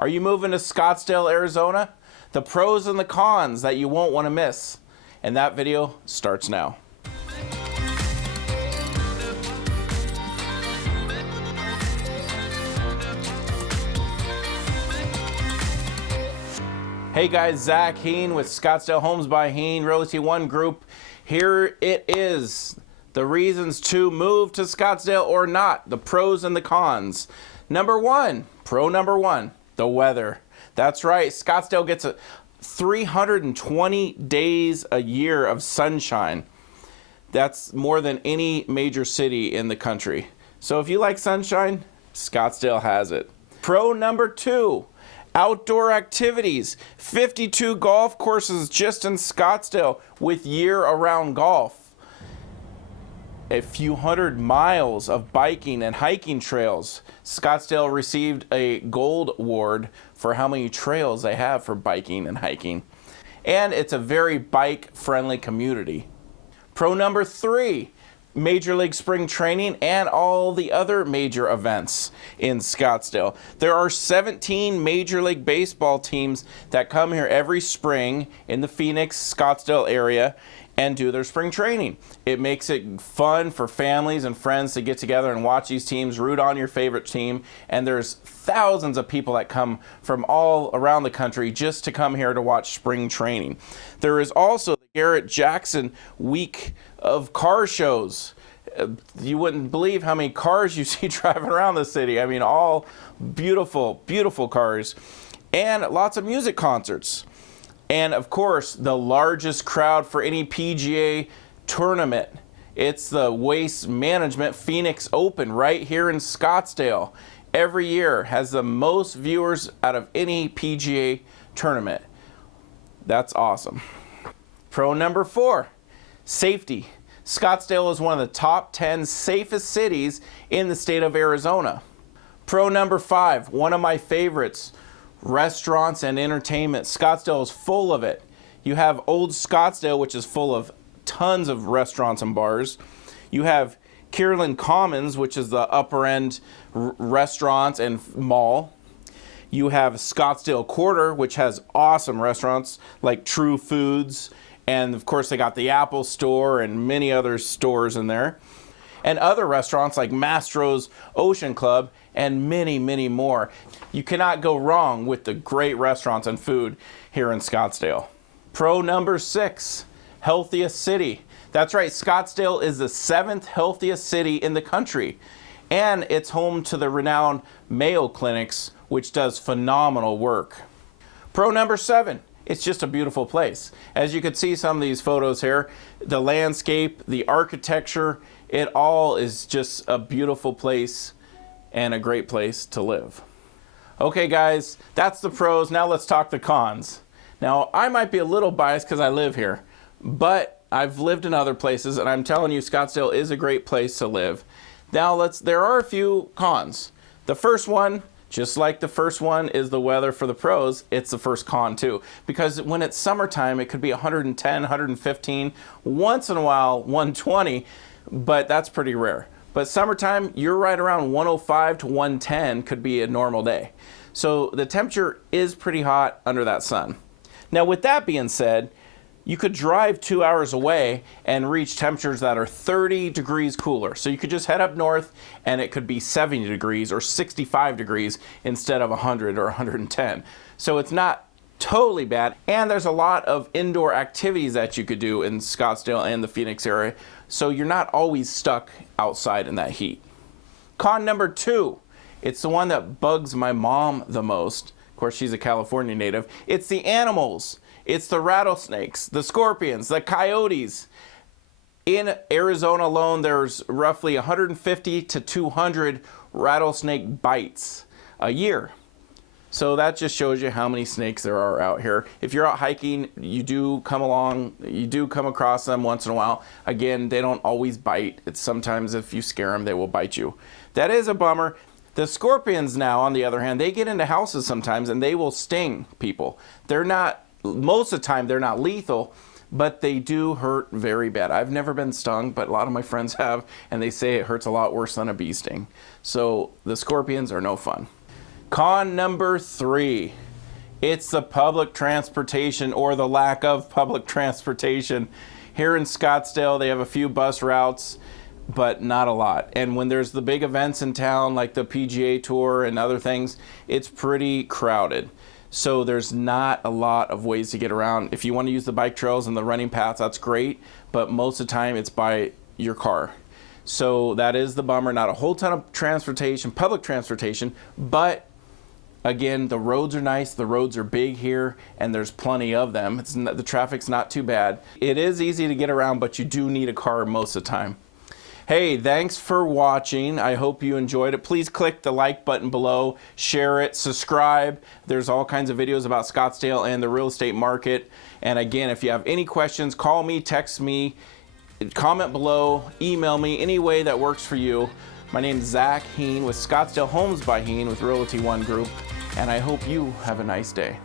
Are you moving to Scottsdale, Arizona? The pros and the cons that you won't want to miss. And that video starts now. Hey guys, Zack Heene with Scottsdale Homes by Heene Realty One Group. Here it is. The reasons to move to Scottsdale or not. The pros and the cons. Pro number one, the weather. That's right, Scottsdale gets 320 days a year of sunshine. That's more than any major city in the country. So if you like sunshine, Scottsdale has it. Pro number two, outdoor activities. 52 golf courses just in Scottsdale with year-round golf. A few hundred miles of biking and hiking trails. Scottsdale received a gold award for how many trails they have for biking and hiking. And it's a very bike-friendly community. Pro number three, Major League Spring Training and all the other major events in Scottsdale. There are 17 Major League Baseball teams that come here every spring in the Phoenix, Scottsdale area and do their spring training. It makes it fun for families and friends to get together and watch these teams, root on your favorite team, and there's thousands of people that come from all around the country just to come here to watch spring training. There is also the Garrett Jackson week of car shows. You wouldn't believe how many cars you see driving around the city. I mean, all beautiful, beautiful cars, and lots of music concerts. And of course, the largest crowd for any PGA tournament. It's the Waste Management Phoenix Open right here in Scottsdale. Every year has the most viewers out of any PGA tournament. That's awesome. Pro number four, safety. Scottsdale is one of the top 10 safest cities in the state of Arizona. Pro number five, one of my favorites, restaurants and entertainment. Scottsdale is full of it. You have Old Scottsdale, which is full of tons of restaurants and bars. You have Kierland Commons, which is the upper end restaurants and mall. You have Scottsdale Quarter, which has awesome restaurants like True Foods. And of course, they got the Apple Store and many other stores in there. And other restaurants like Mastro's Ocean Club and many, many more. You cannot go wrong with the great restaurants and food here in Scottsdale. Pro number six, Healthiest City. That's right, Scottsdale is the 7th healthiest city in the country. And it's home to the renowned Mayo Clinics, which does phenomenal work. Pro number seven, it's just a beautiful place. As you can see some of these photos here, the landscape, the architecture, it all is just a beautiful place and a great place to live. Okay guys, that's the pros. Now let's talk the cons. Now I might be a little biased because I live here, but I've lived in other places and I'm telling you Scottsdale is a great place to live. Now there are a few cons. The first one, just like the first one is the weather for the pros, it's the first con too. Because when it's summertime, it could be 110, 115, once in a while 120, but that's pretty rare. But summertime, you're right around 105 to 110 could be a normal day. So the temperature is pretty hot under that sun. Now with that being said, you could drive 2 hours away and reach temperatures that are 30 degrees cooler. So you could just head up north and it could be 70 degrees or 65 degrees instead of 100 or 110. So it's not totally bad. And there's a lot of indoor activities that you could do in Scottsdale and the Phoenix area. So you're not always stuck outside in that heat. Con number two, it's the one that bugs my mom the most. Of course, she's a California native. It's the animals. It's the rattlesnakes, the scorpions, the coyotes. In Arizona alone, there's roughly 150 to 200 rattlesnake bites a year. So that just shows you how many snakes there are out here. If you're out hiking, you do come across them once in a while. Again, they don't always bite. It's sometimes if you scare them, they will bite you. That is a bummer. The scorpions now, on the other hand, they get into houses sometimes and they will sting people. Most of the time, they're not lethal, but they do hurt very bad. I've never been stung, but a lot of my friends have, and they say it hurts a lot worse than a bee sting. So the scorpions are no fun. Con number 3, it's the public transportation or the lack of public transportation. Here in Scottsdale, they have a few bus routes, but not a lot. And when there's the big events in town, like the PGA Tour and other things, it's pretty crowded. So there's not a lot of ways to get around. If you want to use the bike trails and the running paths, that's great, but most of the time it's by your car. So that is the bummer. Not a whole ton of transportation, public transportation, but again, the roads are nice, the roads are big here, and there's plenty of them. The traffic's not too bad. It is easy to get around, but you do need a car most of the time. Hey, thanks for watching. I hope you enjoyed it. Please click the like button below, share it, subscribe. There's all kinds of videos about Scottsdale and the real estate market. And again, if you have any questions, call me, text me, comment below, email me, any way that works for you. My name is Zack Heene with Scottsdale Homes by Heene with Realty One Group, and I hope you have a nice day.